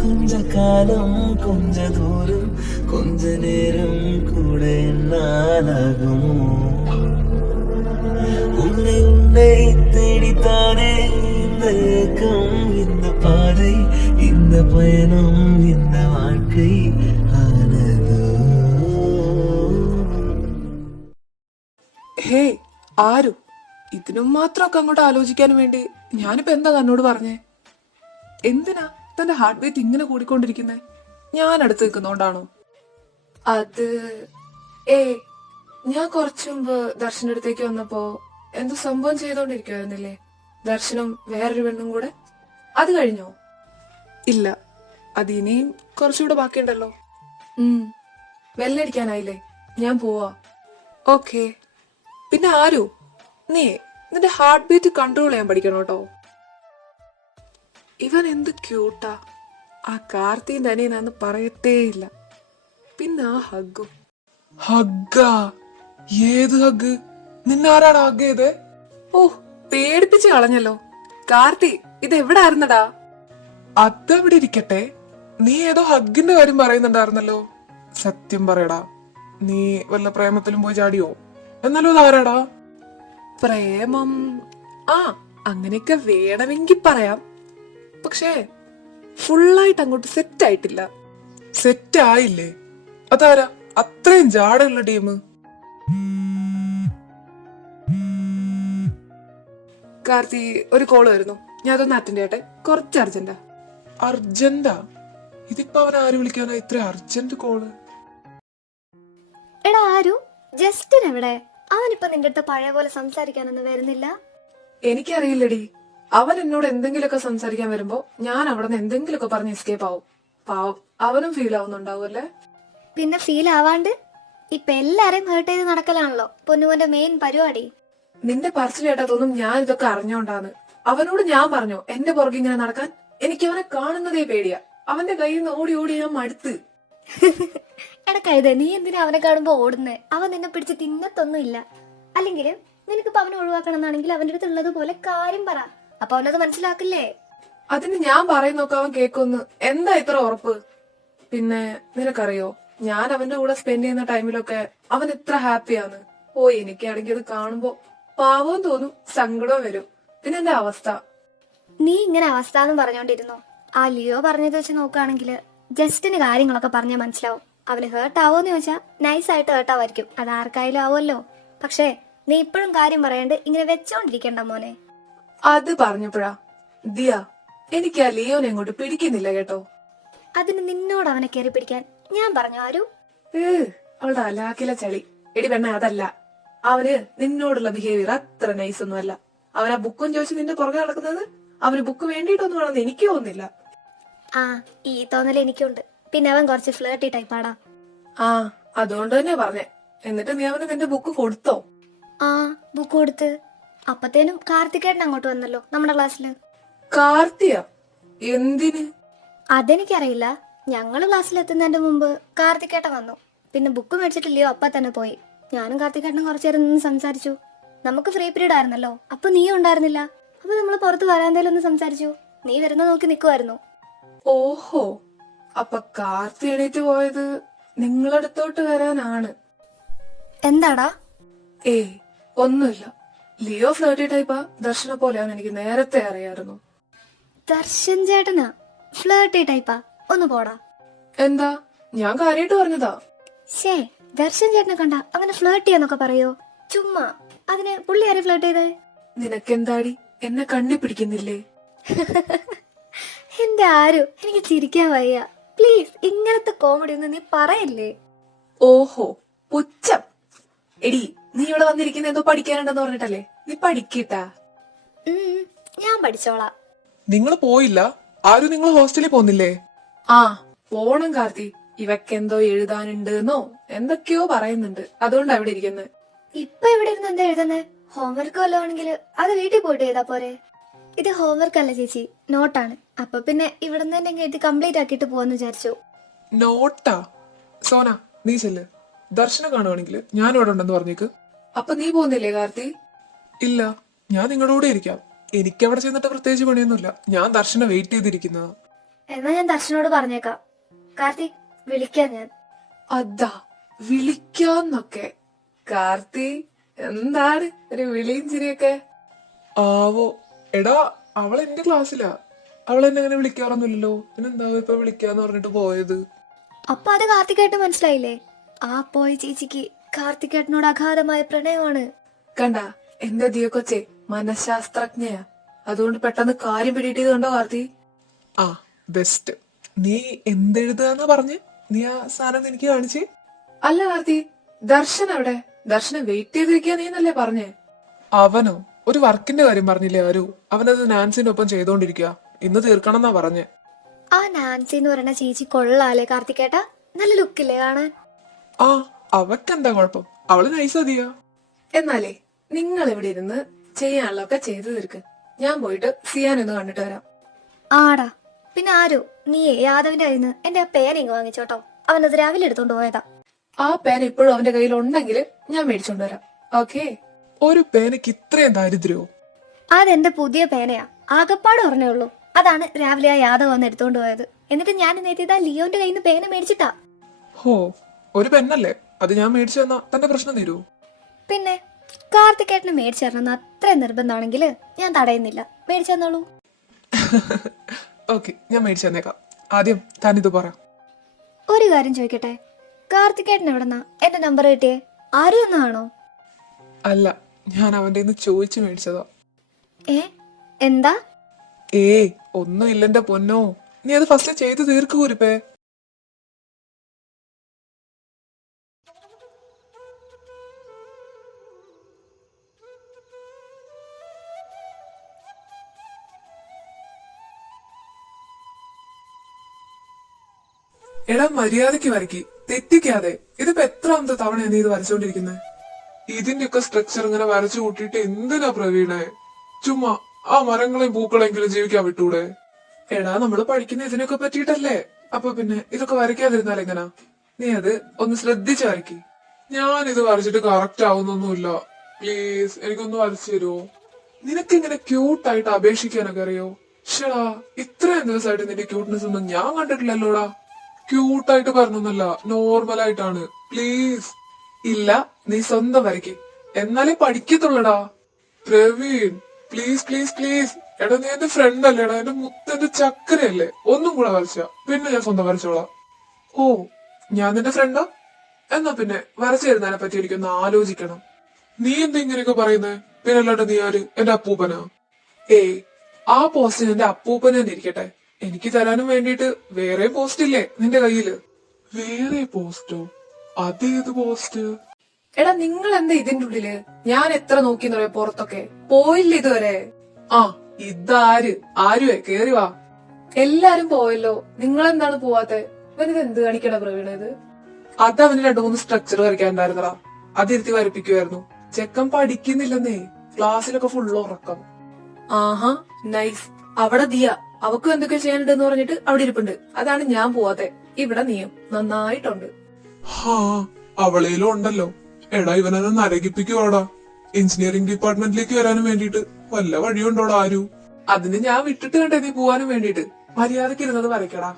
கொஞ்ச காலம் கொஞ்ச தூரம் கொஞ்ச நேரம் கூட என்னாலாகுமோ உன்னை உன்னை தேடித்தானே இந்த ஏக்கம் இந்த பாதை இந்த பயணம் இந்த வாழ்க்கை ஆனதோ. ഹേ ആരു ഇതിനും മാത്രമൊക്കെ അങ്ങോട്ട് ആലോചിക്കാൻ വേണ്ടി ഞാനിപ്പോ എന്താ തന്നോട് പറഞ്ഞേ? എന്തിനാ തന്റെ ഹാർട്ട് ബീറ്റ് ഇങ്ങനെ കൂടിക്കൊണ്ടിരിക്കുന്നേ? ഞാൻ അടുത്ത് നിൽക്കുന്നോണ്ടാണോ? അത് ഞാൻ കുറച്ചു മുമ്പ് ദർശന അടുത്തേക്ക് വന്നപ്പോ എന്തോ സംഭവം ചെയ്തോണ്ടിരിക്കുവായിരുന്നില്ലേ? ദർശനം വേറൊരു പെണ്ണും കൂടെ. അത് കഴിഞ്ഞോ? ഇല്ല, അത് ഇനിയും കുറച്ചുകൂടെ ബാക്കിയുണ്ടല്ലോ. വെല്ലടിക്കാനായില്ലേ? ഞാൻ പോവാ. ഓക്കെ. പിന്നെ ആരു, നീ നിന്റെ ഹാർട്ട് ബീറ്റ് കൺട്രോൾ ചെയ്യാൻ പഠിക്കണം കേട്ടോ. ഇവൻ എന്ത് ക്യൂട്ടാ. ആ കാർത്തിന്റെ അനിയനാന്ന് പറയത്തേയില്ല. പിന്നെ ആ ഹഗ്ഗും. ഹഗ്ഗാ? ഏത് ഹഗ്? നിന്നാരാണ് ഹഗ് ചെയ്തേ? ഓ, പേടിപ്പിച്ച് കളഞ്ഞല്ലോ. കാർത്തി, ഇത് എവിടെ ആയിരുന്നടാ? അതവിടെ ഇരിക്കട്ടെ, നീ ഏതോ ഹഗ്ഗിന്റെ കാര്യം പറയുന്നുണ്ടായിരുന്നല്ലോ. സത്യം പറയടാ, നീ വല്ല പ്രേമത്തിലും പോയി ചാടിയോ? എന്നാലും അതാരാടാ? പ്രേമം അങ്ങനെയൊക്കെ വേണമെങ്കിൽ പറയാം. പക്ഷേ ഫുള്ളായിട്ട് അങ്ങോട്ട് സെറ്റ് ആയിട്ടില്ല. സെറ്റ് ആയില്ലേ? അതാരാ അത്രയും ജാടയുള്ള ടീം? കാർത്തി, ഒരു കോള് വരുന്നു, ഞാൻ അതൊന്ന് അറ്റൻഡ് ചെയ്യട്ടെ. കുറച്ച് അർജന്റാ. അർജന്റാ? ഇതിപ്പോ അവൻ ആര് വിളിക്കാനാ ഇത്ര അർജന്റ് കോള്? എടാ ആരു, ജസ്റ്റിൻ എവിടെ? അവനിപ്പോ നിന്റെ അടുത്ത് പഴയ പോലെ സംസാരിക്കാനൊന്നും വരുന്നില്ല. എനിക്കറിയില്ലടി, അവൻ എന്നോട് എന്തെങ്കിലുമൊക്കെ സംസാരിക്കാൻ വരുമ്പോ ഞാൻ അവിടെ നിന്ന് എന്തെങ്കിലുമൊക്കെ പറഞ്ഞ് എസ്കേപ്പ് ആവും. പാവം, അവനും ഫീൽ ആവുന്നുണ്ടാവുമല്ലേ? പിന്നെ ഫീൽ ആവാണ്ട് ഇപ്പൊ എല്ലാരെയും ഹേർട്ട് ചെയ്ത് നടക്കലാണല്ലോ പൊന്നുമോന്റെ മെയിൻ പരിപാടി. നിന്റെ പറച്ചിൽ കേട്ടാ തോന്നും ഞാൻ ഇതൊക്കെ അറിഞ്ഞോണ്ടാന്ന്. അവനോട് ഞാൻ പറഞ്ഞോ എന്റെ പുറകെ ഇങ്ങനെ നടക്കാൻ? എനിക്ക് അവനെ കാണുന്നതേ പേടിയാ. അവന്റെ കയ്യിൽ നിന്ന് ഓടി ഓടി ഞാൻ മടുത്ത്. എടാ കഴുത, നീ എന്തിനാ അവനെ കാണുമ്പോ ഓടുന്നേ? അവൻ നിന്നെ പിടിച്ച് തിന്നത്തൊന്നും ഇല്ല. അല്ലെങ്കിൽ നിനക്കിപ്പോ അവനെ ഒഴിവാക്കണം എന്നാണെങ്കിൽ അവന്റെ അടുത്ത് ഉള്ളതുപോലെ കാര്യം പറ. അപ്പൊ അവനത് മനസ്സിലാക്കില്ലേ? അതിന് ഞാൻ പറയുന്നൊക്കെ അവൻ കേക്കൊന്ന്. എന്താ ഇത്ര ഉറപ്പ്? പിന്നെ നിനക്കറിയോ, ഞാൻ അവന്റെ കൂടെ സ്പെൻഡ് ചെയ്യുന്ന ടൈമിലൊക്കെ അവൻ എത്ര ഹാപ്പിയാന്ന്. എനിക്കാണെങ്കിൽ അത് കാണുമ്പോ പാവവും തോന്നും, സങ്കടവും വരും. പിന്നെ എന്റെ അവസ്ഥ. നീ ഇങ്ങനെ അവസ്ഥ എന്ന് പറഞ്ഞോണ്ടിരുന്നോ? ആ ലിയോ പറഞ്ഞത് വെച്ച് നോക്കുകയാണെങ്കിൽ ജസ്റ്റിന് കാര്യങ്ങളൊക്കെ പറഞ്ഞാൽ മനസ്സിലാവും. അവന് ഹേർട്ട് ആവോന്ന് ചോദിച്ചാൽ നൈസായിട്ട് ഹേർട്ട് ആവായിരിക്കും, അത് ആർക്കായാലും ആവുമല്ലോ. പക്ഷേ നീ ഇപ്പോഴും കാര്യം പറയാണ്ട് ഇങ്ങനെ വെച്ചോണ്ടിരിക്കണ്ട മോനെ. അത് പറഞ്ഞപ്പോഴാ ദിയ, എനിക്ക് ആ ലിയോനെ അങ്ങോട്ട് പിടിക്കുന്നില്ല കേട്ടോ. അതിന് നിന്നോട് അവനെ കയറി പിടിക്കാൻ ഞാൻ പറഞ്ഞു ആരു? അവളുടെ അലാക്കിലെ ചളി. എടി പെണ്ണ, അതല്ല. അവന് നിന്നോടുള്ള ബിഹേവിയർ അത്ര നൈസ് ഒന്നും അല്ല. അവൻ ആ ബുക്കും ചോദിച്ച് നിന്റെ പുറകെ നടക്കുന്നത് അവന് ബുക്ക് വേണ്ടിയിട്ടൊന്നും ആണെന്ന് എനിക്ക് തോന്നുന്നില്ല. ഈ തോന്നൽ എനിക്കുണ്ട്. പിന്നെ അവൻ കുറച്ച് ഫ്ലേർട്ടി ടൈപ്പാടാ. അതുകൊണ്ട് തന്നെ പറഞ്ഞേ. എന്നിട്ട് നീ അവന് നിന്റെ ബുക്ക് കൊടുത്തോ? ബുക്ക് കൊടുത്ത്. അപ്പത്തേനും കാർത്തികേട്ടൻ അങ്ങോട്ട് വന്നല്ലോ നമ്മുടെ ക്ലാസ്സില്. കാർത്തിയ? എന്തിന്? അതെനിക്കറിയില്ല. ഞങ്ങള് ക്ലാസ്സിൽ എത്തുന്നതിന്റെ മുമ്പ് കാർത്തികേട്ടൻ വന്നു. പിന്നെ ബുക്ക് മേടിച്ചിട്ടില്ലയോ അപ്പ തന്നെ പോയി. ഞാനും കാർത്തികേട്ടനും കുറച്ചേരം നിന്ന് സംസാരിച്ചു. നമുക്ക് ഫ്രീ പീരീഡ് ആയിരുന്നല്ലോ, അപ്പൊ നീ ഉണ്ടായിരുന്നില്ല. അപ്പൊ നമ്മള് പുറത്ത് വരാന്തേലൊന്ന് സംസാരിച്ചു. നീ വരുന്ന നോക്കി നിക്കുവായിരുന്നു. ഓഹോ, അപ്പൊ കാർത്തി എണീറ്റ് പോയത് നിങ്ങളടുത്തോട്ട് വരാനാണ്? എന്താടാ? ഒന്നുമില്ല. ലിയോ ഫ്ലേർട്ടി ടൈപ്പാ, ദർശന പോലെയാന്ന് എനിക്ക് നേരത്തെ അറിയായിരുന്നു. ദർശൻ ചേട്ടനാ ഫ്ലേർട്ടി ടൈപ്പാ? ഒന്ന് പോടാ. എന്താ, ഞാൻ കാര്യമായിട്ട് പറഞ്ഞതാ. ദർശൻ ചേട്ടനെ കണ്ട അങ്ങനെ ഫ്ലേർട്ട് ചെയ്യാന്നൊക്കെ പറയോ? ചുമ്മാ. അതിന് പുള്ളി ആരെ ഫ്ലേർട്ട് ചെയ്തേ? നിനക്കെന്താടി, എന്നെ കണ്ണി പിടിക്കുന്നില്ലേ? എന്റെ ആരു, എനിക്ക് ചിരിക്കാൻ വയ്യ. പ്ലീസ്, ഇങ്ങനത്തെ കോമഡി ഒന്നും നീ പറയല്ലേ. ഓഹോ, പുച്ഛം. എടി, നീ ഇവിടെ വന്നിരിക്കുന്ന എന്തോ പഠിക്കാനുണ്ടെന്ന് പറഞ്ഞിട്ടല്ലേ? നീ പഠിക്കട്ടാ. ഞാൻ പഠിച്ചോളാം. നിങ്ങൾ പോയില്ല? ആരും നിങ്ങൾ ഹോസ്റ്റലിൽ പോന്നില്ലേ? പോണം കാർത്തി. ഇവക്കെന്തോ എഴുതാനുണ്ടെന്നോ എന്തൊക്കെയോ പറയുന്നുണ്ട്. അതുകൊണ്ട് അവിടെ ഇരിക്കുന്നത്. ഇപ്പൊ ഇവിടെ ഇരുന്ന് എന്താ എഴുതുന്നേ? ഹോംവർക്ക് വല്ലതും ആണെങ്കിൽ അത് വീട്ടിൽ പോയിട്ട് ചെയ്താ പോരെ? ഇത് ഹോംവർക്ക് അല്ല ചേച്ചി, നോട്ടാണ്. അപ്പൊ പിന്നെ ഇവിടെ നിന്ന് തന്നെ എഴുതി കംപ്ലീറ്റ് ആക്കിയിട്ട് പോവാന്ന് വിചാരിച്ചു. നോട്ടാ? സോന, നീ ചെല്ല്. ദർശനം കാണുവാണെങ്കിൽ ഞാൻ ഇവിടെ ഉണ്ടെന്ന് പറഞ്ഞേക്ക്. അപ്പൊ നീ പോകുന്നില്ലേ കാർത്തി? ഇല്ല, ഞാൻ നിങ്ങളുടെ കൂടെ ഇരിക്കാം. എനിക്ക് അവിടെ ചെന്നിട്ട് പ്രത്യേകിച്ച് പണിയൊന്നുമില്ല. ഞാൻ ദർശനം വെയിറ്റ് ചെയ്തിരിക്കുന്നതാ. എന്നാ ഞാൻ ദർശനോട് പറഞ്ഞേക്കാം. കാർത്തിക്, വിളിക്കാം ഞാൻ. അതാ വിളിക്കാന്നൊക്കെ. കാർത്തി, എന്താണ് ഒരു വിളിയും ചിരിയൊക്കെ? ആവോ. എടാ, അവൾ എന്റെ ക്ലാസ്സിലാ. അവൾ എന്നെ അങ്ങനെ വിളിക്കാറൊന്നുമില്ലല്ലോ. പിന്നെന്താ ഇപ്പൊ വിളിക്കാന്ന് പറഞ്ഞിട്ട് പോയത്? അപ്പൊ അത് കാർത്തികേട്ടൻ മനസ്സിലായില്ലേ? ആ പോയ ചേച്ചിക്ക് കാർത്തികേട്ടനോട് അഗാധമായ പ്രണയമാണ്. കണ്ട, എന്റെ ദിയ കൊച്ചെ മനഃശാസ്ത്രജ്ഞയാ. അതുകൊണ്ട് പെട്ടെന്ന് കാര്യം പിടിയിട്ടത് കണ്ടോ കാർത്തി? ആ, ബെസ്റ്റ്. നീ എന്തെഴുതാന്നാ പറഞ്ഞ്? നീ ആ സാധനം എനിക്ക് കാണിച്ചേ. അല്ല കാർത്തി, ദർശൻ എവിടെ? ദർശനം വെയിറ്റ് ചെയ്തിരിക്കാ നീന്നല്ലേ പറഞ്ഞേ? അവനോ? ഒരു വർക്കിന്റെ കാര്യം പറഞ്ഞില്ലേ ആരു? അവനത് നാൻസിന്റെ ഒപ്പം ചെയ്തോണ്ടിരിക്കുക. ഇന്ന് തീർക്കണം എന്നാ പറഞ്ഞേ. ആ നാൻസി എന്ന് പറയുന്ന ചേച്ചി കൊള്ളാലേ കാർത്തികേട്ട? നല്ല ലുക്കില്ലേ കാണാൻ? ആ, അവക്കെന്താ കുഴപ്പം? അവള് നൈസതിയാ. എന്നാലേ നിങ്ങൾ ഇവിടെ ഇരുന്ന് ചെയ്യാനുള്ളതൊക്കെ ചെയ്തു തീർക്ക്. ഞാൻ പോയിട്ട് സിയാനൊന്ന് കണ്ടിട്ട് വരാം. ആടാ, പിന്നെ ആരോ നീയേ യാദവിന്റെ കയ്യിൽ നിന്ന് എന്റെ ആ പേന ഇങ്ങ് വാങ്ങിച്ചോട്ടോ. അവനത് രാവിലെ എടുത്തോണ്ട് പോയതാ. ആ പേന ഇപ്പോഴും അവന്റെ കയ്യിൽ ഉണ്ടെങ്കിൽ ഞാൻ മേടിച്ചോണ്ട് വരാം. ഓക്കേ? ഒരു പേനക്ക് ഇത്രയും ദാരിദ്ര്യമോ? അതെന്റെ പുതിയ പേനയാ. ആകപ്പാട് പറഞ്ഞേ ഉള്ളൂ. അതാണ് രാവിലെ ആ യാദവ് വന്ന് എടുത്തോണ്ട് പോയത്. എന്നിട്ട് ഞാൻ നേരത്തെ ലിയോന്റെ കയ്യിൽ നിന്ന് പേന മേടിച്ചിട്ടാ. ഹോ, ഒരു പെണ്ണല്ലേ? അത് ഞാൻ മേടിച്ചു തന്നാ തന്റെ പ്രശ്നം തീരൂ? പിന്നെ കാർത്തികേട്ടന് മേടിച്ചു തരണമെന്ന് അത്ര നിർബന്ധമാണെങ്കിൽ ഞാൻ തടയുന്നില്ല. മേടിച്ചു തന്നോളൂ. ഓക്കെ, ഞാൻ മേടിച്ചു തന്നേക്കാം. ആദ്യം താനിത് പറ. ഒരു കാര്യം ചോദിക്കട്ടെ, കാർത്തികേട്ടൻ എവിടെന്നാ എന്റെ നമ്പർ കിട്ടിയേ? ആരും ഒന്നാണോ? അല്ല, ഞാൻ അവന്റെ ചോദിച്ചു മേടിച്ചതാ. ഏ, എന്താ? ഒന്നും ഇല്ലെന്റെ പൊന്നോ. നീ അത് ഫസ്റ്റ് ചെയ്ത് തീർക്കൂരിപ്പേ. എടാ, മര്യാദക്ക് വരയ്ക്ക്, തെറ്റിക്കാതെ. ഇതിപ്പോ എത്രാമത്തെ തവണയാ നീ ഇത് വരച്ചോണ്ടിരിക്കുന്നത്? ഇതിന്റെയൊക്കെ സ്ട്രക്ചർ ഇങ്ങനെ വരച്ചു കൂട്ടിയിട്ട് എന്തിനാ പ്രവീണേ? ചുമ്മാ ആ മരങ്ങളെയും പൂക്കളെങ്കിലും ജീവിക്കാൻ വിട്ടൂടെ? എടാ, നമ്മള് പഠിക്കുന്ന ഇതിനൊക്കെ പറ്റിയിട്ടല്ലേ. അപ്പൊ പിന്നെ ഇതൊക്കെ വരയ്ക്കാതിരുന്നാൽ എങ്ങനാ? നീ അത് ഒന്ന് ശ്രദ്ധിച്ച് വരയ്ക്ക്. ഞാൻ ഇത് വരച്ചിട്ട് കറക്റ്റ് ആവുന്നൊന്നുമില്ല. പ്ലീസ്, എനിക്കൊന്ന് വരച്ചു തരുമോ? നിനക്കിങ്ങനെ ക്യൂട്ടായിട്ട് അപേക്ഷിക്കാനൊക്കെ അറിയോ? ഷടാ, ഇത്രയും ദിവസമായിട്ട് നിന്റെ ക്യൂട്ട്നെസ് ഒന്നും ഞാൻ കണ്ടിട്ടില്ലല്ലോടാ. ക്യൂട്ടായിട്ട് പറഞ്ഞൊന്നല്ല, നോർമലായിട്ടാണ്. പ്ലീസ്. ഇല്ല, നീ സ്വന്തം വരയ്ക്ക്, എന്നാലേ പഠിക്കത്തുള്ളടാ. Praveen, please please please. എടാ, നീ എന്റെ ഫ്രണ്ട് അല്ലേടാ, എന്റെ മുത്തന്റെ ചക്കരയല്ലേ? ഒന്നും കൂടെ വരച്ച പിന്നെ ഞാൻ സ്വന്തം വരച്ചോളാം. ഓ, ഞാൻ നിന്റെ ഫ്രണ്ടാ? എന്നാ പിന്നെ വരച്ചു തരുന്നതിനെ പറ്റി എനിക്കൊന്ന് ആലോചിക്കണം. നീ എന്താ ഇങ്ങനെയൊക്കെ പറയുന്നേ? പിന്നെ അല്ലാണ്ട് നീ ആര്? എന്റെ അപ്പൂപ്പനാ? ആ പോസ്റ്റിന് എന്റെ അപ്പൂപ്പന് തന്നെ ഇരിക്കട്ടെ. എനിക്ക് തരാനും വേണ്ടിട്ട് വേറെ പോസ്റ്റ് ഇല്ലേ നിന്റെ കയ്യില്? വേറെ പോസ്റ്റോ? അതേത് പോസ്റ്റ്? എടാ, നിങ്ങൾ എന്താ ഇതിന്റെ ഉള്ളില്? ഞാൻ എത്ര നോക്കിന്ന് പറയാ പുറത്തൊക്കെ. പോയില്ല ഇതുവരെ. ആ, ഇതാര്? ആരുവേ? കേറി വാ. എല്ലാരും പോയല്ലോ, നിങ്ങളെന്താണ് പോവാത്തെ? ഇവനിത് എന്ത് കാണിക്കടാ പ്രവീണത്? അതവന് 2-3 സ്ട്രക്ചർ വരയ്ക്കാനുണ്ടായിരുന്നടാ. അതിരുത്തി വരപ്പിക്കുമായിരുന്നു. ചെക്കൻ പഠിക്കുന്നില്ലെന്നേ. ക്ലാസ്സിലൊക്കെ ഫുള്ള് ഉറക്കം. ആഹാ, നൈസ്. അവിടെ ദിയ, അവക്കും എന്തൊക്കെ ചെയ്യാനുണ്ടെന്ന് പറഞ്ഞിട്ട് അവിടെ ഇരിപ്പുണ്ട്. അതാണ് ഞാൻ പോവാത്തെ. ഇവിടെ നീയും നന്നായിട്ടുണ്ട്. ഹാ, അവളേലും ഉണ്ടല്ലോ. എടാ, ഇവനെ നരകിപ്പിക്കുവാടാ. എഞ്ചിനീയറിംഗ് ഡിപ്പാർട്ട്മെന്റിലേക്ക് വരാനും വേണ്ടിട്ട് വല്ല വഴിയുണ്ടോടാ ആരു? അതിന് ഞാൻ വിട്ടിട്ട് കണ്ടേ നീ പോവാനും വേണ്ടിട്ട്. മര്യാദക്ക് ഇരുന്നത് വരയ്ക്കടാ.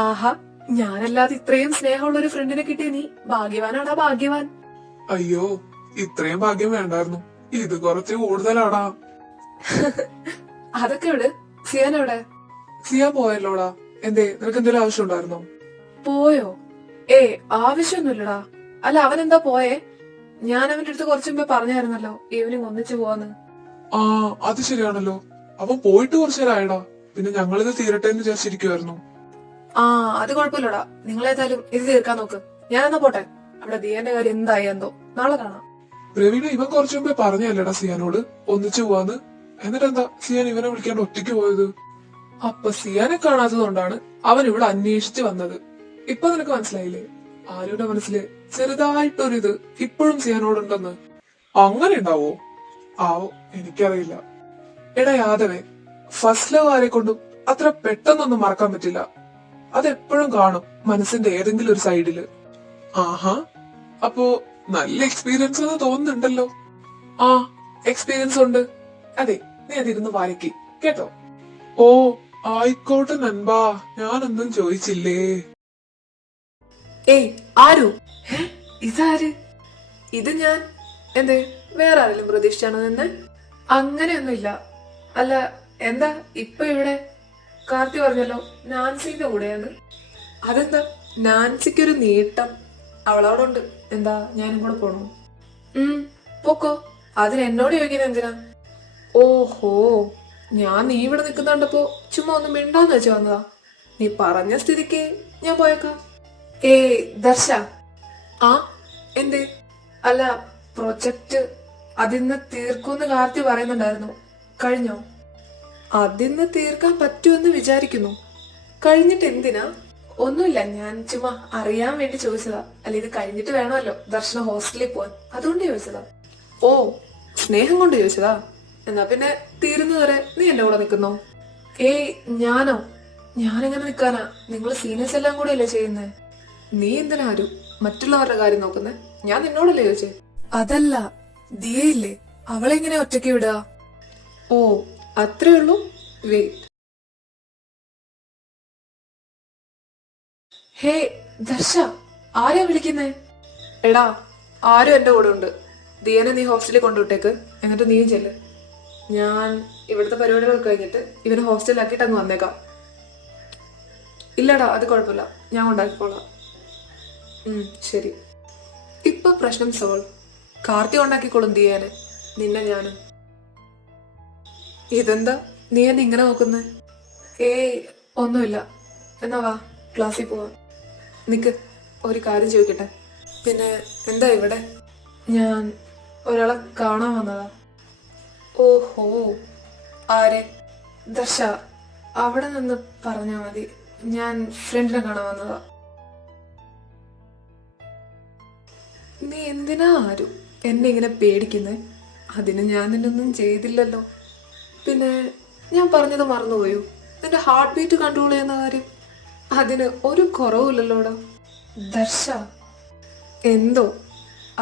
ആഹാ, ഞാനല്ലാതെ ഇത്രയും സ്നേഹമുള്ള ഒരു ഫ്രണ്ടിനെ കിട്ടിയ നീ ഭാഗ്യവാനാടാ, ഭാഗ്യവാൻ. അയ്യോ, ഇത്രയും ഭാഗ്യം വേണ്ടായിരുന്നു. ഇത് കുറച്ച് കൂടുതലാടാ. അതൊക്കെ എവിടെ? സിയാൻ എവിടെ? സിയാൻ പോയല്ലോടാ. എന്തേ, നിനക്ക് എന്തെങ്കിലും ആവശ്യം ഉണ്ടായിരുന്നോ? പോയോ? ആവശ്യമൊന്നുമില്ലടാ. അല്ല, അവനെന്താ പോയേ? ഞാൻ അവന്റെ അടുത്ത് കുറച്ചു മുമ്പേ പറഞ്ഞായിരുന്നല്ലോ ഈവനിങ് ഒന്നിച്ചു പോവാന്ന്. ആ, അത് ശരിയാണല്ലോ. അവൻ പോയിട്ട് കുറച്ചു നേരമായടാ. പിന്നെ ഞങ്ങളിത് തീരട്ടെ എന്ന് വിചാരിച്ചിരിക്കുവായിരുന്നു. ആ, അത് കുഴപ്പമില്ലടാ. നിങ്ങളേതായാലും ഇത് തീർക്കാൻ നോക്ക്. ഞാനെന്നാ പോട്ടെ. അവിടെ ദിയന്റെ കാര്യം എന്തായി എന്തോ. നാളെ കാണാം. പ്രവീണ, ഇവൻ കുറച്ചു മുമ്പേ പറഞ്ഞല്ലേടാ സിയാനോട് ഒന്നിച്ചു പോവാന്ന്. എന്നിട്ടെന്താ സിയാൻ ഇവനെ വിളിക്കാണ്ട് ഒറ്റയ്ക്ക് പോയത്? അപ്പൊ സിയാനെ കാണാത്തതുകൊണ്ടാണ് അവൻ ഇവിടെ അന്വേഷിച്ചു വന്നത്. ഇപ്പൊ നിനക്ക് മനസ്സിലായില്ലേ? ആരുടെ മനസ്സില് ചെറുതായിട്ടൊരിത് ഇപ്പോഴും സിയാനോടുണ്ടെന്ന്. അങ്ങനെ ഉണ്ടാവോ? ആവോ, എനിക്കറിയില്ല. എടാ യാദവേ, ഫസ്റ്റ് ലവ് ആരെ കൊണ്ടും അത്ര പെട്ടെന്നൊന്നും മറക്കാൻ പറ്റില്ല. അതെപ്പോഴും കാണും മനസ്സിന്റെ ഏതെങ്കിലും ഒരു സൈഡില്. ആഹാ, അപ്പോ നല്ല എക്സ്പീരിയൻസ് എന്ന് തോന്നുന്നുണ്ടല്ലോ. ആ, എക്സ്പീരിയൻസ് ഉണ്ട്. അതെ, നീ അതിരുന്ന് വരയ്ക്ക് കേട്ടോ. ഓ, ആയിക്കോട്ടെ നൻപാ, ഞാനൊന്നും ചോദിച്ചില്ലേ. ഏയ് ആരു? ഇതാര്? ഇത് ഞാൻ. എന്തേ, വേറെ ആരെങ്കിലും പ്രതീക്ഷിച്ചാണോ നിന്ന്? അങ്ങനെയൊന്നുമില്ല. അല്ല, എന്താ ഇപ്പൊ ഇവിടെ? കാർത്തി പറഞ്ഞല്ലോ നാൻസിന്റെ കൂടെയാണ്. അതെന്താ നാൻസിക്കൊരു നീട്ടം? അവളവിടെ ഉണ്ട്. എന്താ ഞാനും കൂടെ പോണോ? പോക്കോ. അതിന് എന്നോട് ചോദിക്കുന്നത് എന്തിനാ? ഓഹോ, ഞാൻ നീ ഇവിടെ നിൽക്കുന്നുണ്ടപ്പോ ചുമ്മാ ഒന്ന് മിണ്ടാന്ന് വെച്ച് വന്നതാ. നീ പറഞ്ഞ സ്ഥിതിക്ക് ഞാൻ പോയേക്കാം. ദർശ. ആ, എന്തേ? അല്ല, പ്രൊജക്ട് അതിന്ന് തീർക്കുമെന്ന് കാർത്തി പറയുന്നുണ്ടായിരുന്നു. കഴിഞ്ഞോ? അതിന്ന് തീർക്കാൻ പറ്റുമെന്ന് വിചാരിക്കുന്നു. കഴിഞ്ഞിട്ട് എന്തിനാ? ഒന്നുമില്ല, ഞാൻ ചുമ്മാ അറിയാൻ വേണ്ടി ചോദിച്ചതാ. അല്ല, ഇത് കഴിഞ്ഞിട്ട് വേണമല്ലോ ദർശന ഹോസ്റ്റലിൽ പോവാൻ, അതുകൊണ്ട് ചോദിച്ചതാ. ഓ, സ്നേഹം കൊണ്ട് ചോദിച്ചതാ? എന്നാ പിന്നെ തീരുന്നവരെ നീ എന്റെ കൂടെ നിൽക്കുന്നോ? ഞാനോ? ഞാനെങ്ങനെ നിൽക്കാനാ? നിങ്ങൾ സീനിയേഴ്സ് എല്ലാം കൂടെ അല്ലേ ചെയ്യുന്നേ? നീ എന്തിനാ ആരും മറ്റുള്ളവരുടെ കാര്യം നോക്കുന്നേ? ഞാൻ നിന്നോടല്ലേ ചോദിച്ചേ? അതല്ല, ദിയയില്ലേ, അവളെങ്ങനെ ഒറ്റയ്ക്ക് വിടുക? ഓ, അത്രേ ഉള്ളൂ. വെയിറ്റ്. ഹേ ദർശ, ആരാ വിളിക്കുന്നേ? എടാ, ആരും എന്റെ കൂടെ ഉണ്ട്. ദിയനെ നീ ഹോസ്റ്റലിൽ കൊണ്ടുവിട്ടേക്ക്, എന്നിട്ട് നീയും ചെല്ല്. ഞാൻ ഇവിടുത്തെ പരിപാടികൾ കഴിഞ്ഞിട്ട് ഇവനെ ഹോസ്റ്റലിലാക്കിയിട്ട് അങ്ങ് വന്നേക്കാം. ഇല്ലടാ, അത് കുഴപ്പമില്ല, ഞാൻ കൊണ്ടാക്കിക്കോളാം. ശരി. ഇപ്പൊ പ്രശ്നം സോൾവ്. കാർത്തി ഉണ്ടാക്കിക്കോളും ദിയാനെ, നിന്നെ ഞാനും. ഇതെന്താ നീ എന്നെ ഇങ്ങനെ നോക്കുന്നേ? ഒന്നുമില്ല. എന്നാ വാ, ക്ലാസ്സിൽ പോവാ. നിക്ക്, ഒരു കാര്യം ചോദിക്കട്ടെ. പിന്നെ എന്താ ഇവിടെ? ഞാൻ ഒരാളെ കാണാൻ വന്നതാ. ഓഹോ, ആരെ? ദർശ, അവിടെ നിന്ന് പറഞ്ഞാ മതി. ഞാൻ ഫ്രണ്ടിനെ കാണാൻ വന്നതാ. നീ എന്തിനാ ആരും എന്നെ ഇങ്ങനെ പേടിക്കുന്നേ? അതിന് ഞാൻ നിന്നൊന്നും ചെയ്തില്ലല്ലോ. പിന്നെ ഞാൻ പറഞ്ഞത് മറന്നുപോയോ? നിന്റെ ഹാർട്ട് ബീറ്റ് കൺട്രോൾ ചെയ്യുന്ന കാര്യം, അതിന് ഒരു കുറവുമില്ലല്ലോടാ. ദർശ, എന്തോ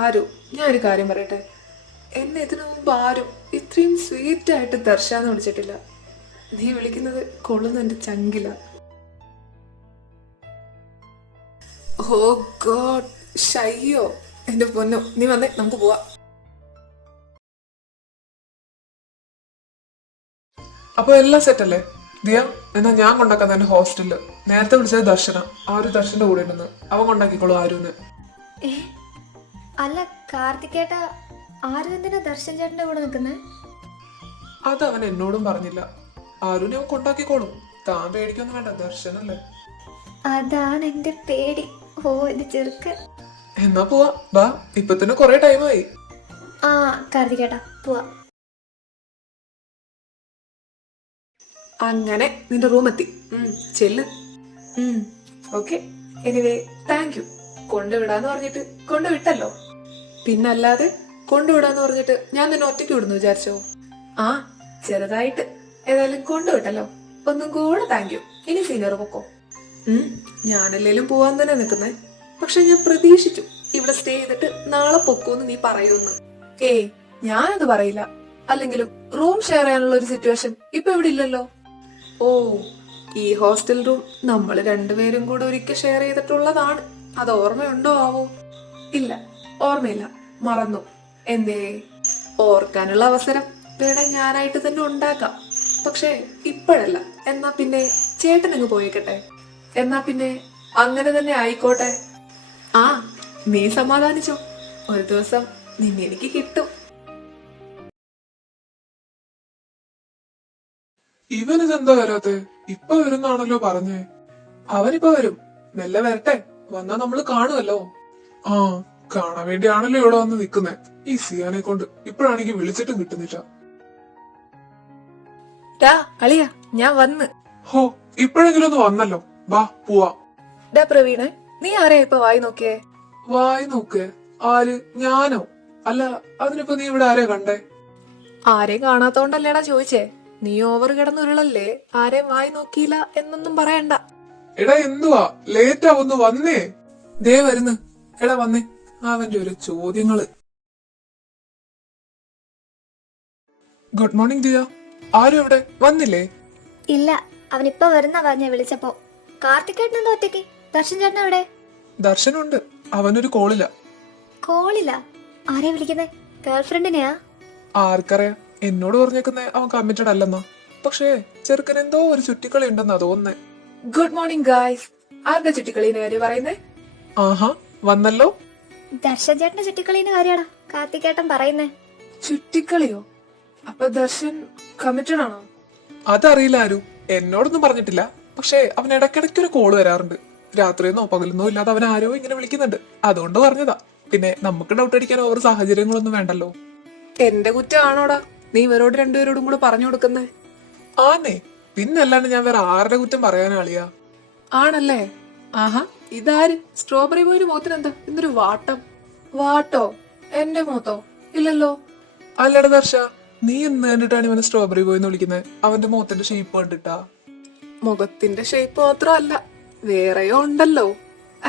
ആരു, ഞാൻ ഒരു കാര്യം പറയട്ടെ. എന്നെ ഇതിനു മുമ്പ് ആരും ഇത്രയും സ്വീറ്റ് ആയിട്ട് ദർശ എന്ന് വിളിച്ചിട്ടില്ല. നീ വിളിക്കുന്നത് കൊള്ളുന്ന എന്റെ ചങ്കില. ഓ ഗോഡ്, ഷയ്യോ. എന്റെ പൊന്നോ, നീ വന്നേ, നമുക്ക് പോവാ. അപ്പൊ എല്ലാം സെറ്റ് അല്ലേ ദിയ? എന്നാ ഞാൻ കൊണ്ടാക്കാൻ തന്നെ ഹോസ്റ്റലില്. നേരത്തെ വിളിച്ചത് ദർശന. ആരു ദർശന്റെ കൂടെ ഉണ്ടെന്ന്. അവൻ കൊണ്ടാക്കിക്കോളൂ ആരുന്ന്. അല്ല കാർത്തിക്കേട്ട, ആരും എന്തിനാ ദർശൻ ചേട്ടന്റെ കൂടെ നിൽക്കുന്നേ? അത് അവൻ എന്നോടും പറഞ്ഞില്ല. ആരുനെ അവൻ കൊണ്ടാക്കിക്കോളും. താൻ പേടിക്കൊന്നും വേണ്ട, ദർശനല്ലേ. അതാണ് എന്റെ പേടി. ഓ, ഇത് ചെറുക്ക്. എന്നാ പോവാ, ബാ, ഇപ്പൊ തന്നെ കൊറേ ടൈമായി. ആ കാർത്തിക്കേട്ട, പോവാ. അങ്ങനെ നിന്റെ റൂം എത്തി. ചെല്ല്. ഓക്കെ. Anyway, thank you. കൊണ്ടുവിടാന്ന് പറഞ്ഞിട്ട് കൊണ്ടുവിട്ടല്ലോ. പിന്നല്ലാതെ കൊണ്ടുവിടാന്ന് പറഞ്ഞിട്ട് ഞാൻ നിന്നെ ഒറ്റയ്ക്ക് വിടുന്നു വിചാരിച്ചോ? ആ, ചെറുതായിട്ട്. ഏതായാലും കൊണ്ടുവിട്ടല്ലോ, ഒന്നും കൂടെ താങ്ക് യു. ഇനി സീനിയർ പൊക്കോ. ഞാനല്ലേലും പോവാൻ തന്നെ നിൽക്കുന്നേ. പക്ഷെ ഞാൻ പ്രതീക്ഷിച്ചു ഇവിടെ സ്റ്റേ ചെയ്തിട്ട് നാളെ പൊക്കോന്ന് നീ പറയൂന്ന്. ഞാനത് പറയില്ല. അല്ലെങ്കിലും റൂം ഷെയർ ചെയ്യാനുള്ള ഒരു സിറ്റുവേഷൻ ഇപ്പൊ ഇവിടെ ഇല്ലല്ലോ. ഓ, ഈ ഹോസ്റ്റൽ റൂം നമ്മൾ രണ്ടുപേരും കൂടെ ഒരിക്കൽ ഷെയർ ചെയ്തിട്ടുള്ളതാണ്. അത് ഓർമ്മയുണ്ടോ ആവോ? ഇല്ല, ഓർമ്മയില്ല, മറന്നു. എന്തേ? ഓർക്കാനുള്ള അവസരം വേണേ ഞാനായിട്ട് തന്നെ ഉണ്ടാക്കാം. പക്ഷെ ഇപ്പോഴല്ല. എന്നാ പിന്നെ ചേട്ടനങ്ങ് പോയേക്കട്ടെ. എന്നാ പിന്നെ അങ്ങനെ തന്നെ ആയിക്കോട്ടെ. ആ, നീ സമാധാനിച്ചോ. ഒരു ദിവസം നിന്നെ എനിക്ക് കിട്ടും. ഇവനിതെന്താ വരാത്തെ? ഇപ്പൊ വരുന്നാണല്ലോ പറഞ്ഞേ. അവനിപ്പോ വരും. മെല്ലെ വരട്ടെ. വന്നാ നമ്മള് കാണുമല്ലോ. ആ, കാണാൻ വേണ്ടിയാണല്ലോ ഇവിടെ വന്ന് നിക്കുന്നേ. ഈ സിയാനെ കൊണ്ട് ഇപ്പോഴാണെങ്കിൽ വിളിച്ചിട്ടും കിട്ടുന്നില്ല. അളിയ, ഞാൻ വന്ന്. ഹോ, ഇപ്പോഴെങ്കിലും ഒന്ന് വന്നല്ലോ. ബാ, പോവാ. പ്രവീണെ, നീ ആരെയാ ഇപ്പൊ വായി നോക്കിയേ? വായി നോക്കേ? ആര്? ഞാനോ? അല്ല, അതിനിപ്പോ നീ ഇവിടെ ആരെയാ കണ്ടേ? ആരെയും കാണാത്തോണ്ടല്ലേടാ ചോദിച്ചേ. നീ ഓവർ കിടന്നുരുളല്ലേ, ആരെയും വായി നോക്കിയില്ല എന്നൊന്നും പറയണ്ട. എടാ, എന്തുവാ ലേറ്റ് ആവുന്നു? വന്നേ, ദേ വരുന്നു. എടാ വന്നേ, അവന്റെ ഒരു ചോദ്യങ്ങള്. Good morning Diya. ആരും എവിടെ? വന്നില്ലേ? ഇല്ല, അവനിപ്പോ വരുന്ന പറഞ്ഞ വിളിച്ചപ്പോ. കാർത്തികേട്ടൻ എന്താ ഒറ്റയ്ക്ക്? ദർശൻ ചേട്ടൻ എവിടെ? ദർശനുണ്ട്, അവനൊരു കോളില്ല. കോളില്ല? ആരെയാ വിളിക്കുന്നേ? ഗേൾഫ്രണ്ടിനെയാ? ആർക്കറിയാം, എന്നോട് പറഞ്ഞേക്കുന്നേ അവൻ കമ്മിറ്റഡ് അല്ലെന്നാ. പക്ഷേ ചെറുക്കൻ എന്തോ ഒരു ചുറ്റിക്കളി ഉണ്ടെന്നാ തോന്നുന്നേ. Good morning guys. ആരുടെ ചുറ്റിക്കളീന്റെ കാര്യം പറയുന്നേ? ആഹാ, വന്നല്ലോ. ദർശൻ ചേട്ടന്റെ ചുറ്റിക്കളീന്റെ കാര്യാടാ കാർത്തികേട്ടൻ പറയുന്നേ. ചുറ്റിക്കളിയോ? അപ്പൊ ദർശൻ കമ്മിറ്റഡ് ആണോ? അതറിയില്ല ആരു, എന്നോടൊന്നും പറഞ്ഞിട്ടില്ല. പക്ഷേ അവൻ ഇടയ്ക്കിടയ്ക്ക് ഒരു കോള് വരാറുണ്ട്. രാത്രിയെന്നോ പകലെന്നോ ഇല്ലാതെ അവൻ ആരോ ഇങ്ങനെ വിളിക്കുന്നുണ്ട്. അതുകൊണ്ട് പറഞ്ഞതാ. പിന്നെ നമുക്ക് ഡൗട്ട് അടിക്കാൻ ഓവർ സാഹചര്യങ്ങളൊന്നും വേണ്ടല്ലോ. എന്റെ കുറ്റമാണോടാ നീ ഇവരോട് രണ്ടുപേരോടും കൂടെ പറഞ്ഞു കൊടുക്കുന്നേ? ആന്നേ, പിന്നല്ലാണ്ട് ഞാൻ വേറെ ആരുടെ കുറ്റം പറയാനാളിയാ. ആണല്ലേ? ആഹാ, ഇതാര്? സ്ട്രോബെറി ബോയിന് മുഖത്തിനെന്താ എന്തൊരു വാട്ടം? വാട്ടോ? എന്റെ മുഖത്തോ? ഇല്ലല്ലോ. അല്ലട ദർശ, നീ എന്ന് കണ്ടിട്ടാണ് ഇവനെ സ്ട്രോബെറി ബോയ് എന്ന് വിളിക്കുന്നത്? അവന്റെ മുഖത്തിന്റെ ഷേപ്പ് കണ്ടിട്ടാ? മുഖത്തിന്റെ ഷേപ്പ് മാത്രമല്ല, വേറെയോ ഉണ്ടല്ലോ.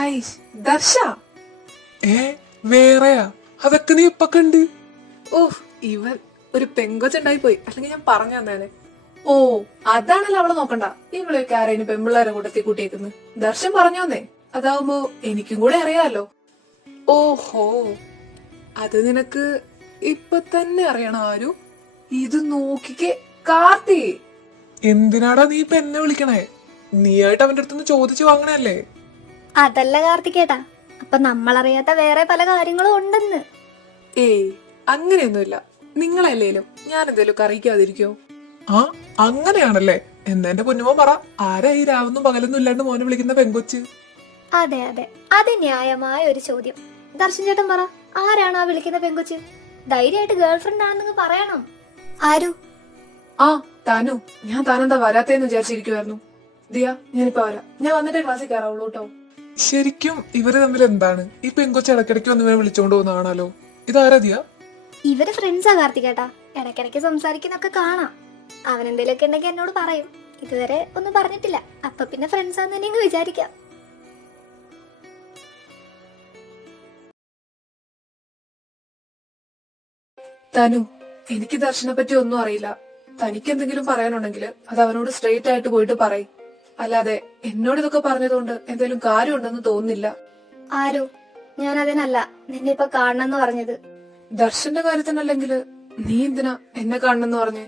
ഐഷ്, ദർശ. വേറെയാ? അതൊക്കെ നീ ഇപ്പൊ കണ്ട്? ഓഹ്, ഇവൻ ഒരു പെങ്കൊച്ചുണ്ടായി പോയി, അല്ലെങ്കിൽ ഞാൻ പറഞ്ഞു തന്നേനെ. ഓ, അതാണല്ലോ അവളെ നോക്കണ്ട. ഇവളെയൊക്കെ ആരെയും പെമ്പിള്ളേരെ കൂട്ടത്തിൽ കൂട്ടിയേക്കുന്നത്. ദർശൻ പറഞ്ഞോന്നേ, അതാവുമ്പോ എനിക്കും കൂടെ അറിയാലോ. ഓഹോ, അത് നിനക്ക് ഇപ്പൊ തന്നെ അറിയണം ആരു? ഇത് നോക്കിക്കേ കാർത്തി. എന്തിനാടാ നീ ഇപ്പൊ എന്നെ വിളിക്കണേ? നീയായിട്ട് അവന്റെ അടുത്തുനിന്ന് ചോദിച്ചു വാങ്ങണല്ലേ? അതല്ല കാർത്തികേട്ടാ, അപ്പൊ നമ്മളറിയാത്ത വേറെ പല കാര്യങ്ങളും ഉണ്ടെന്ന്. ഏയ്, അങ്ങനെയൊന്നുമില്ല. നിങ്ങളല്ലേലും ഞാൻ എന്തേലും അറിയിക്കാതിരിക്കോ? ആ, അങ്ങനെയാണല്ലേ? എന്നാ എന്റെ പൊന്നുമോ പറ, ആരാ ഈ രാവൊന്നും പകലൊന്നും ഇല്ലാണ്ട് മോനെ വിളിക്കുന്ന പെങ്കൊച്ച്? അതെ അതെ, അത് ന്യായമായ ഒരു ചോദ്യം. ദർശൻ ചേട്ടൻ പറ, ആരാണ് ആ വിളിക്കുന്ന പെങ്കൊച്ച്? ധൈര്യമായിട്ട് ഗേൾഫ്രണ്ട് ആണെന്ന് പറയണം. ആരു? ആ, താനു. ഞാൻ താനെന്താ വരാത്തേന്ന് വിചാരിച്ചിരിക്കുവായിരുന്നു. ദിയ, ഞാനിപ്പോ വരാം. ഞാൻ വന്നിട്ടേ ക്ലാസ്സിൽ കയറാവുള്ളൂ കേട്ടോ. ശരിക്കും ഇവര് തമ്മിൽ എന്താണ്? ഈ പെങ്കൊച്ച് ഇടയ്ക്കിടയ്ക്ക് വന്ന് ഇവനെ വിളിച്ചോണ്ട് പോകുന്നതാണല്ലോ. ഇതാരാ ദിയ? ഇവര് ഫ്രണ്ട്സാ കാർത്തികേട്ടാ. ഇടയ്ക്കിടയ്ക്ക് സംസാരിക്കുന്നൊക്കെ കാണാം. അവൻ എന്തെങ്കിലുമൊക്കെ ഉണ്ടെങ്കിൽ എന്നോട് പറയും. ഇതുവരെ ഒന്നും പറഞ്ഞിട്ടില്ല. അപ്പൊ പിന്നെ ഫ്രണ്ട്സാന്ന് തന്നെ ഇങ്ങ് വിചാരിക്കാം. തനു, എനിക്ക് ദർശനെ പറ്റി ഒന്നും അറിയില്ല. തനിക്ക് എന്തെങ്കിലും പറയാനുണ്ടെങ്കിൽ അത് അവനോട് സ്ട്രെയിറ്റ് ആയിട്ട് പോയിട്ട് പറയും. അല്ലാതെ എന്നോട് ഇതൊക്കെ പറഞ്ഞതുകൊണ്ട് എന്തെങ്കിലും കാര്യമുണ്ടെന്ന് തോന്നുന്നില്ല. ആരു? ഞാൻ അതിനല്ല നിന്നെ ഇപ്പൊ കാണണമെന്ന് പറഞ്ഞത്. ദർശന്റെ കാര്യത്തിനല്ലെങ്കിൽ നീ എന്തിനാ എന്നെ കാണണമെന്ന് പറഞ്ഞേ?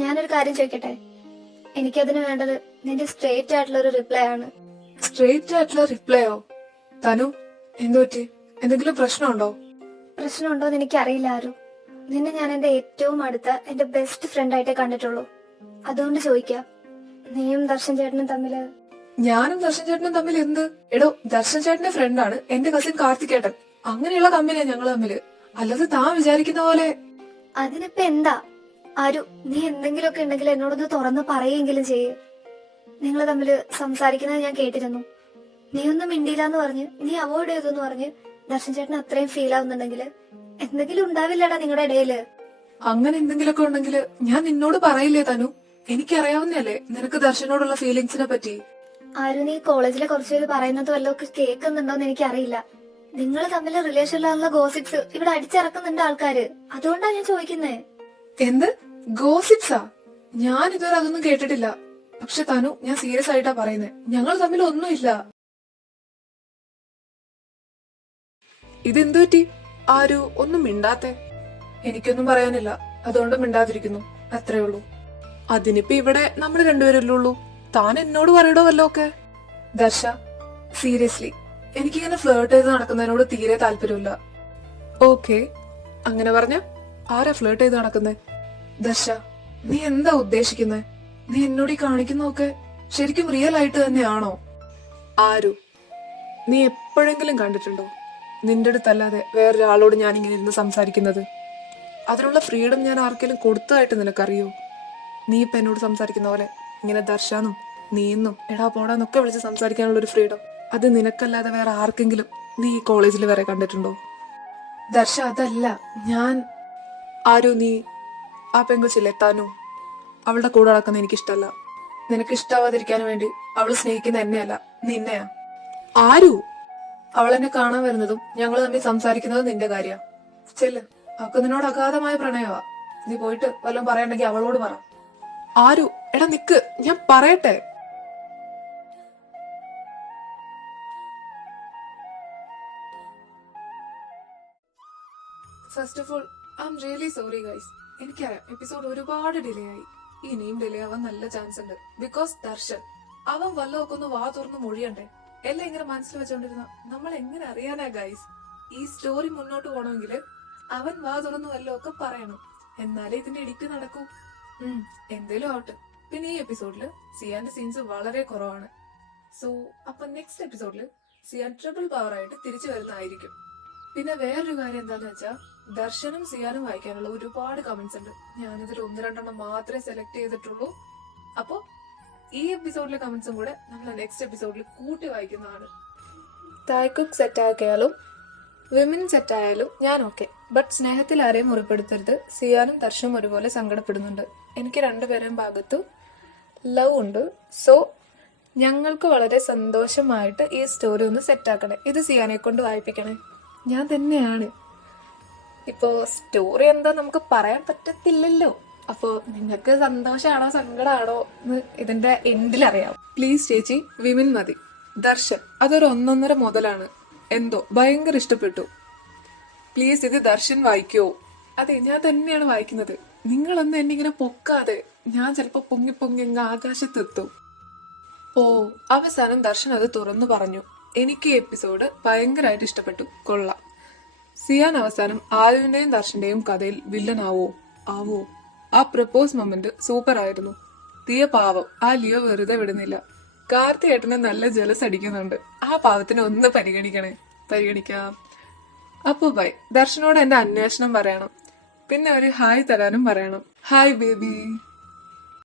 ഞാനൊരു കാര്യം ചോദിക്കട്ടെ? എനിക്കതിന് വേണ്ടത് നിന്റെ സ്ട്രെയിറ്റ് ആയിട്ടുള്ള ഒരു റിപ്ലൈ ആണ്. സ്ട്രെയിറ്റ് ആയിട്ടുള്ള റിപ്ലൈയോ? തനു, എന്തു പറ്റി? എന്തെങ്കിലും പ്രശ്നമുണ്ടോ? പ്രശ്നമുണ്ടോന്ന് എനിക്കറിയില്ല ആരു. നിന്നെ ഞാൻ എന്റെ ഏറ്റവും അടുത്ത എന്റെ ബെസ്റ്റ് ഫ്രണ്ട് ആയിട്ടേ കണ്ടിട്ടുള്ളൂ. അതുകൊണ്ട് ചോദിക്കാം, നീയും ദർശൻ ചേട്ടനും തമ്മില്? ഞാനും ദർശൻ ചേട്ടനും തമ്മിൽ എന്ത്? എടോ, ദർശൻ ചേട്ടന്റെ ഫ്രണ്ടാണ് എന്റെ കസിൻ കാർത്തികേട്ടൻ. അങ്ങനെയുള്ള കമ്പനിയാ ഞങ്ങൾ തമ്മില്. അല്ലാതെ താൻ വിചാരിക്കുന്ന പോലെ. അതിനിപ്പോ എന്താ ആരു? നീ എന്തെങ്കിലുമൊക്കെ ഉണ്ടെങ്കിൽ എന്നോടൊന്ന് തുറന്ന് പറയുമെങ്കിലും ചെയ്യേ. നിങ്ങൾ തമ്മില് സംസാരിക്കുന്നത് ഞാൻ കേട്ടിരുന്നു. നീ ഒന്നും മിണ്ടിയില്ലാന്ന് പറഞ്ഞ്, നീ അവോയ്ഡ് ചെയ്തെന്ന് പറഞ്ഞ് ദർശൻ ചേട്ടൻ അത്രയും ഫീൽ ആവുന്നുണ്ടെങ്കിൽ എന്തെങ്കിലും ഉണ്ടാവില്ലടാ നിങ്ങളുടെ ഇടയില്. അങ്ങനെ എന്തെങ്കിലുമൊക്കെ ഉണ്ടെങ്കിൽ ഞാൻ നിന്നോട് പറയില്ലേ തനു? എനിക്കറിയാവുന്നല്ലേ നിനക്ക് ദർശനോടുള്ള ഫീലിങ്സിനെ പറ്റി. ആരു, നീ കോളേജിലെ കുറച്ചുപേര് പറയുന്നത് വല്ലതൊക്കെ കേൾക്കുന്നുണ്ടോന്ന് എനിക്കറിയില്ല. നിങ്ങൾ തമ്മിൽ റിലേഷനിലുള്ള ഗോസിപ്സ് ഇവിടെ അടിച്ചിറക്കുന്നുണ്ട് ആൾക്കാര്. അതുകൊണ്ടാ ഞാൻ ചോദിക്കുന്നേ. എന്ത് ഗോസിപ്സാ? ഞാൻ ഇതുവരെ അതൊന്നും കേട്ടിട്ടില്ല. പക്ഷെ തനു, ഞാൻ സീരിയസ് ആയിട്ടാ പറയുന്നേ. ഞങ്ങൾ തമ്മിൽ ഒന്നുമില്ല. ഇതെന്തു പറ്റി? ആരു ഒന്നും മിണ്ടാത്തെ? എനിക്കൊന്നും പറയാനില്ല, അതുകൊണ്ട് മിണ്ടാതിരിക്കുന്നു. അത്രേ ഉള്ളൂ. അതിനിപ്പോ ഇവിടെ നമ്മൾ രണ്ടുപേരല്ലേ ഉള്ളൂ. താൻ എന്നോട് പറയടോ വല്ലോ ഒക്കെ. ദർശ, സീരിയസ്ലി എനിക്കിങ്ങനെ ഫ്ലേർട്ട് ചെയ്ത് നടക്കുന്നതിനോട് തീരെ താല്പര്യമില്ല. ഓക്കെ, അങ്ങനെ പറഞ്ഞ ആരാ ഫ്ലേർട്ട് ചെയ്ത് നടക്കുന്നേ? ദർശ, നീ എന്താ ഉദ്ദേശിക്കുന്നേ? നീ എന്നോട് ഈ കാണിക്കുന്നതൊക്കെ ശരിക്കും റിയൽ ആയിട്ട് തന്നെയാണോ? ആരു, നീ എപ്പോഴെങ്കിലും കണ്ടിട്ടുണ്ടോ നിന്റെ അടുത്തല്ലാതെ വേറൊരാളോട് ഞാൻ ഇങ്ങനെ ഇരുന്ന് സംസാരിക്കുന്നത്? അതിനുള്ള ഫ്രീഡം ഞാൻ ആർക്കെങ്കിലും കൊടുത്തതായിട്ട് നിനക്കറിയോ? നീ ഇപ്പൊ എന്നോട് സംസാരിക്കുന്ന പോലെ ഇങ്ങനെ ദർശാന്നും നീന്നും എടാ പോടാന്നൊക്കെ വിളിച്ച് സംസാരിക്കാനുള്ള ഒരു ഫ്രീഡം അത് നിനക്കല്ലാതെ വേറെ ആർക്കെങ്കിലും നീ ഈ കോളേജിൽ വരെ കണ്ടിട്ടുണ്ടോ? ദർശ, അതല്ല ഞാൻ. ആരു, നീ ആ പെങ്കൊച്ചില്ലേ താനു, അവളുടെ കൂടെ നടക്കുന്ന എനിക്കിഷ്ടല്ല. നിനക്ക് ഇഷ്ടാവാതിരിക്കാൻ വേണ്ടി അവള് സ്നേഹിക്കുന്ന എന്നെയല്ല, നിന്നെയാ. ആരു, അവൾ എന്നെ കാണാൻ വരുന്നതും ഞങ്ങൾ തമ്മിൽ സംസാരിക്കുന്നതും നിന്റെ കാര്യ. ചെല്ല്, അവൾക്ക് നിന്നോട് അഗാധമായ പ്രണയമാ. നീ പോയിട്ട് വല്ലതും പറയണ്ടെങ്കിൽ അവളോട് പറ. ആരു, എടാ നിക്ക്, ഞാൻ പറയട്ടെ. First of all I am really sorry guys. എനിക്കറിയാം എപ്പിസോഡ് ഒരുപാട് ഡിലേ ആയി. ഇനിയും ഡിലേ ആവാൻ നല്ല ചാൻസ് ഉണ്ട്. ബിക്കോസ് ദർശൻ അവൻ വല്ലതൊക്കെ ഒന്ന് വാ തുറന്ന് മൊഴിയണ്ടേ. എല്ലാം ഇങ്ങനെ മനസ്സിൽ വെച്ചോണ്ടിരുന്ന നമ്മൾ എങ്ങനെ അറിയാനാ ഗൈസ്? ഈ സ്റ്റോറി മുന്നോട്ട് പോകണമെങ്കിൽ അവൻ വാ തുറന്ന് വല്ലതൊക്കെ പറയണം, എന്നാലേ ഇതിന്റെ എഡിറ്റ് നടക്കൂ. എന്തേലും ആവട്ടെ. പിന്നെ ഈ എപ്പിസോഡില് സിയാന്റെ സീൻസ് വളരെ കുറവാണ്. സോ അപ്പൊ നെക്സ്റ്റ് എപ്പിസോഡില് സിയാൻ ട്രിപ്പിൾ പവർ ആയിട്ട് തിരിച്ചു വരുന്നതായിരിക്കും. പിന്നെ വേറൊരു കാര്യം എന്താന്ന് വെച്ചാൽ ദർശനും സിയാനും വായിക്കാനുള്ള ഒരുപാട് കമന്റ്സ് ഉണ്ട്. ഞാനിതിൽ 1-2 മാത്രമേ സെലക്ട് ചെയ്തിട്ടുള്ളൂ. അപ്പോ ഈ എപ്പിസോഡിലെ കമന്റ്സും കൂടെ നമ്മൾ നെക്സ്റ്റ് എപ്പിസോഡിൽ കൂട്ടി വായിക്കുന്നതാണ്. തായ്ക്കുക്ക് സെറ്റ് ആക്കിയാലും വിമൻ സെറ്റ് ആയാലും ഞാൻ ഓക്കെ. ബട്ട് സ്നേഹത്തിൽ ആരെയും മുറിപ്പെടുത്തരുത്. സിയാനും ദർശനും ഒരുപോലെ സങ്കടപ്പെടുന്നുണ്ട്. എനിക്ക് രണ്ടുപേരെയും ഭാഗത്തു ലവ് ഉണ്ട്. സോ ഞങ്ങൾക്ക് വളരെ സന്തോഷമായിട്ട് ഈ സ്റ്റോറി ഒന്ന് സെറ്റാക്കണേ. ഇത് സിയാനെ കൊണ്ട് വായിപ്പിക്കണേ. ഞാൻ തന്നെയാണ്. ഇപ്പോ സ്റ്റോറി എന്താ നമുക്ക് പറയാൻ പറ്റത്തില്ലല്ലോ. അപ്പോ നിങ്ങൾക്ക് സന്തോഷമാണോ സങ്കടമാണോ എന്ന് ഇതിന്റെ എൻഡിൽ അറിയാം. പ്ലീസ് ചേച്ചി, വിമിൻ മതി. ദർശൻ അതൊരു 1.5 മുതലാണ്. എന്തോ ഭയങ്കര ഇഷ്ടപ്പെട്ടു. പ്ലീസ് ഇത് ദർശൻ വായിക്കോ? അതെ, ഞാൻ തന്നെയാണ് വായിക്കുന്നത്. നിങ്ങളൊന്നും എന്നെ ഇങ്ങനെ പൊക്കാതെ. ഞാൻ ചിലപ്പോ പൊങ്ങി പൊങ്ങി അങ്ങ് ആകാശത്തെത്തും. ഓ, അവസാനം ദർശൻ അത് തുറന്നു പറഞ്ഞു. എനിക്ക് ഈ എപ്പിസോഡ് ഭയങ്കരമായിട്ട് ഇഷ്ടപ്പെട്ടു. കൊള്ളാം. സിയാൻ അവസാനം ആയുവിന്റെയും ദർശന്റെയും കഥയിൽ വില്ലനാവോ? ആവോ? ആ പ്രപ്പോസ് മൊമെന്റ് സൂപ്പർ ആയിരുന്നു. തീയ പാവം ആ ലിയോ വെറുതെ വിടുന്നില്ല. കാർത്തിയേട്ടനെ നല്ല ജലസ് അടിക്കുന്നുണ്ട്. ആ പാവത്തിനെ ഒന്ന് പരിഗണിക്കാം. അപ്പൊ ബൈ. ദർശനോട് എന്റെ അന്വേഷണം പറയണം. പിന്നെ ഒരു ഹായ് തരാനും പറയണം. Hi baby.